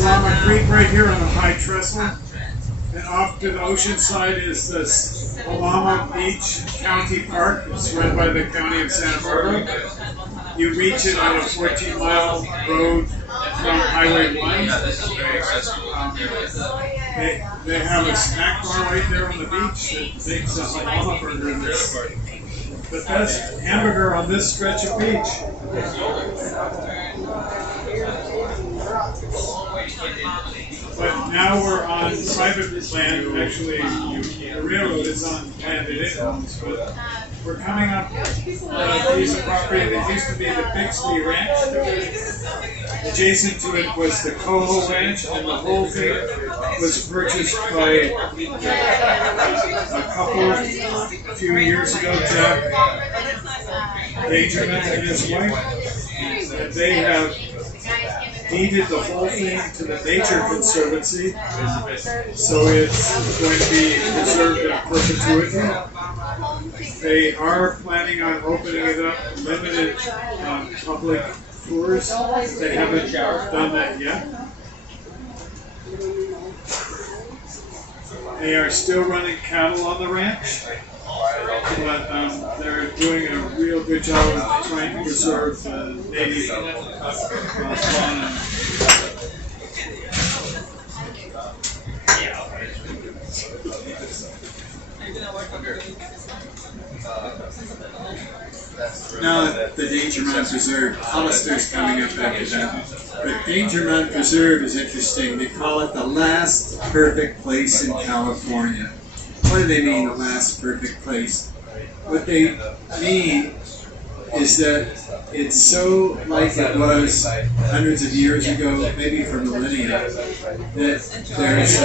Llama Creek right here on the high trestle. And off to the ocean side is this Llama Beach County Park. It's run by the County of Santa Barbara. You reach it on a 14-mile road from Highway 1. They have a snack bar right there on the beach that makes a llama burger that's the best hamburger on this stretch of beach. But now we're on private land. Actually, the railroad is on land that it owns, but we're coming up on a piece of property that used to be the Bixby Ranch. Adjacent to it was the Coho Ranch, and the whole thing was purchased by a couple a few years ago, Jack Dangerman and his wife. And they have deeded the whole thing to the Nature Conservancy, so it's going to be preserved in perpetuity. They are planning on opening it up, limited public tours. They haven't done that yet. They are still running cattle on the ranch, but they're doing a real good job of trying to preserve native fauna. Now the Danger Mountain Preserve, Hollister's coming up after that. But Danger Mountain Preserve is interesting. They call it the last perfect place in California. What do they mean, the last perfect place? What they mean is that it's so like it was hundreds of years ago, maybe for millennia, that there's